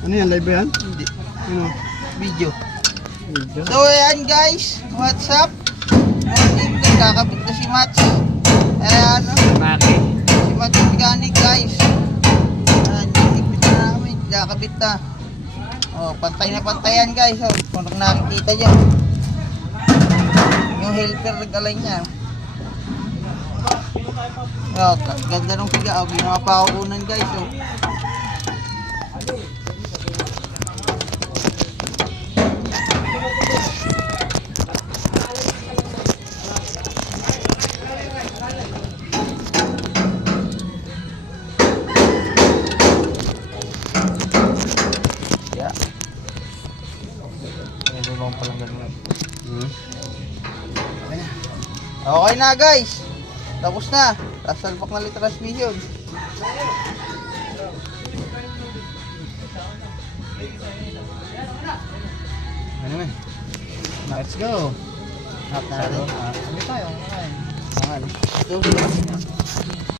Ano yan? Live ba yan? Hindi. Ano? Video. Video? So ayan guys, what's up? Morning, nagkakabit na si Macho. Ayan ano, Maki. si Macho mechanic guys. Ayan, ikbit na namin, nagkakabit na. Oh, pantay na pantayan guys. Oh, kung nakikita nyo. Yung helper nag-alay niya. Oh, ganda nung siga. Oh, ginawa pa ako unan guys. Oh. Yeah. Medyo bang palang ganun. Okay na guys. Tapos na. Tasalpak na ulit transmission. Ano man? Let's go. Hap na natin. Ano tayo? Ito.